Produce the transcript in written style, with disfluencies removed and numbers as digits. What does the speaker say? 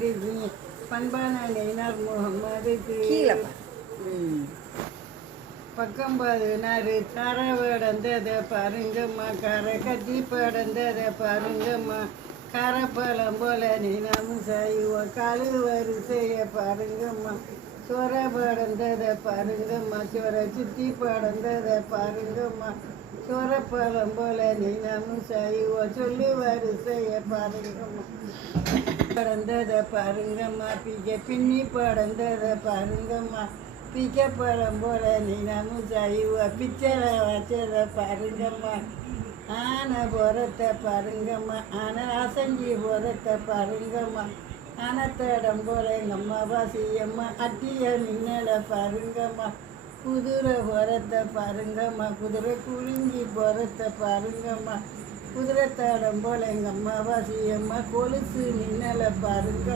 திரும்பி பண்பான நெய்னார் முகமதுக்கு பக்கம் 16 தர படந்ததை பாருங்கம்மா, கரை கட்டி படந்ததை பாருங்கம்மா, கரைப்பழம் போல நீனாமும் செய்வோம் காலு வரிசையை பாருங்கம்மா, சொர படந்ததை பாருங்கம்மா, சொர சுற்றி படந்ததை பாருங்கம்மா, சொரப்பழம் போல நீனாமும் செய்வோம் சொல்லு வரிசையை பாருங்கம்மா, படந்ததை பாருங்கம்மா, பின்னி படந்ததை பாருங்கம்மா, பழம் போல நீனாமும் செய்வ பிச்சரை வச்சதை பாருங்கம்மா, ஆனை போறத்தை பாருங்கம்மா, ஆனை அசஞ்சி போறத்தை பாருங்கம்மா, ஆனத்தடம் போல எங்கள் அம்மா வாசியம்மா, அட்டிய மின்னலை பாருங்கம்மா, குதிரை போறத்தை பாருங்கம்மா, குதிரை குலுங்கி போறத்தை பாருங்கம்மா, குதிரை தடம் போல எங்கள் அம்மா வாசியம்மா, கொலுசு மின்னலை பாருங்க.